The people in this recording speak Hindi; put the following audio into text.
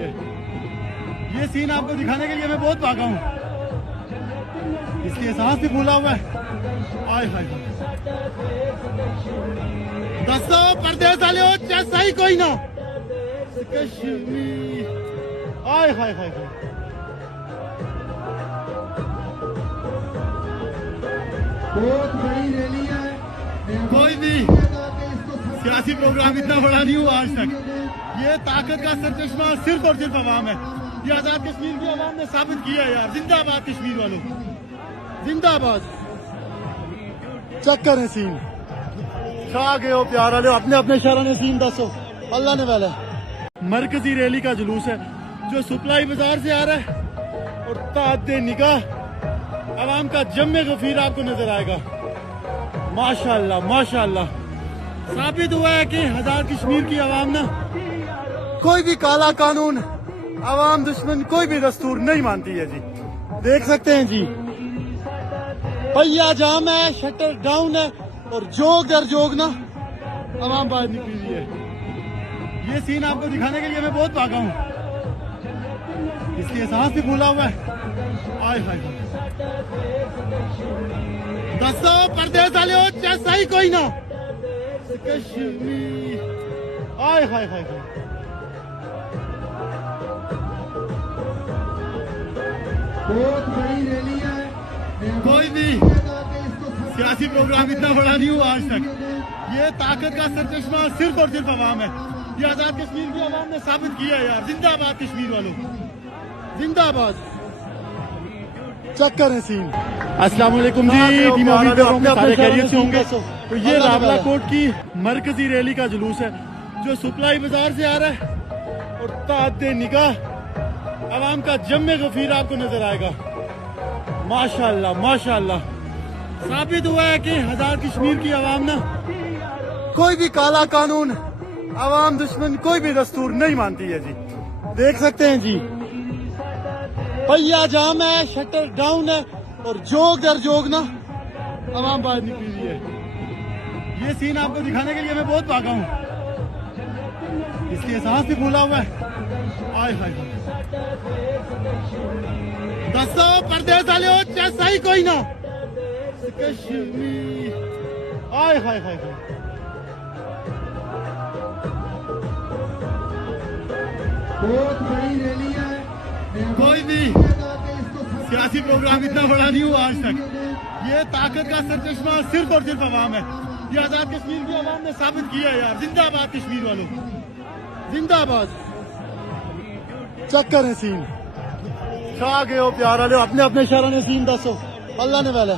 है। ये सीन आपको दिखाने के लिए मैं बहुत भागा हूँ, इसलिए सांस भी फूला हुआ है। आय हाय दसो परदेस वाले हो जैसा ही कोई ना कश्मीर। आय हाय हाय बहुत बड़ी रैली है। कोई भी सियासी प्रोग्राम इतना बड़ा नहीं हुआ आज तक। ये ताकत का सरचश्मा सिर्फ और सिर्फ अवाम है। ये आजाद कश्मीर की अवाम ने साबित किया है यार। जिंदाबाद कश्मीर वालों, जिंदाबाद। चेक करें सीन, छा गए हो प्यार वाले, अपने अपने शहरों ने सीन दसो अल्लाह ने वाला। मरकजी रैली का जुलूस है जो सुप्लाई बाजार से आ रहा है और तादे निगाह अवाम का जम्मे गफीर आपको नजर आएगा। माशाअल्लाह माशाअल्लाह, साबित हुआ है कि हजार कश्मीर की आवाम ना कोई भी काला कानून, आवाम दुश्मन, कोई भी दस्तूर नहीं मानती है जी। देख सकते हैं जी, पहिया जाम है, शटर डाउन है और जोग दर जोग ना आवाम बाहर निकली हुई है। ये सीन आपको दिखाने के लिए मैं बहुत भागा हूँ, इसलिए सांस भी फूला हुआ है। आय हाय दसो परदेस वाले हो जैसा ही कोई ना कश्मीर। आय हाय हाय बहुत बड़ी रैली है। कोई भी सियासी प्रोग्राम इतना बड़ा नहीं हुआ आज तक। ये ताकत का सरचश्मा सिर्फ और सिर्फ अवाम है। ये आजाद कश्मीर की अवाम ने साबित किया है यार। जिंदाबाद कश्मीर वालों, जिंदाबाद। चेक करें सीन। अस्सलाम वालेकुम जी, सारे खैरियत से होंगे। तो ये रावला कोट की मरकजी रैली का जुलूस है जो सुप्लाई बाजार से आ रहा है और तादे निगाह अवाम का जम्मे गफीर आपको नजर आएगा। माशाअल्लाह माशाअल्लाह, साबित हुआ है कि हजार कश्मीर की आवाम ना कोई भी काला कानून, आवाम दुश्मन, कोई भी दस्तूर नहीं मानती है जी। देख सकते हैं जी, पहिया जाम है, शटर डाउन है और जोग दर जोग ना आवाम बाहर निकली हुई है। ये सीन आपको दिखाने के लिए मैं बहुत भागा हूँ, इसलिए सांस भी फूला हुआ है। आय हाय दसो परदेस वाले हो जैसा ही कोई ना कश्मीर। आय हाय हाय बहुत बड़ी रैली है। कोई भी सियासी प्रोग्राम इतना बड़ा नहीं हुआ आज तक। ये ताकत का सरचश्मा सिर्फ और सिर्फ अवाम है। ये आजाद कश्मीर की अवाम ने साबित किया है यार। जिंदाबाद कश्मीर वालों, जिंदाबाद। चेक करें सीन, छा गए हो प्यार वाले, अपने अपने शहरों ने सीन दसो अल्लाह ने वाला।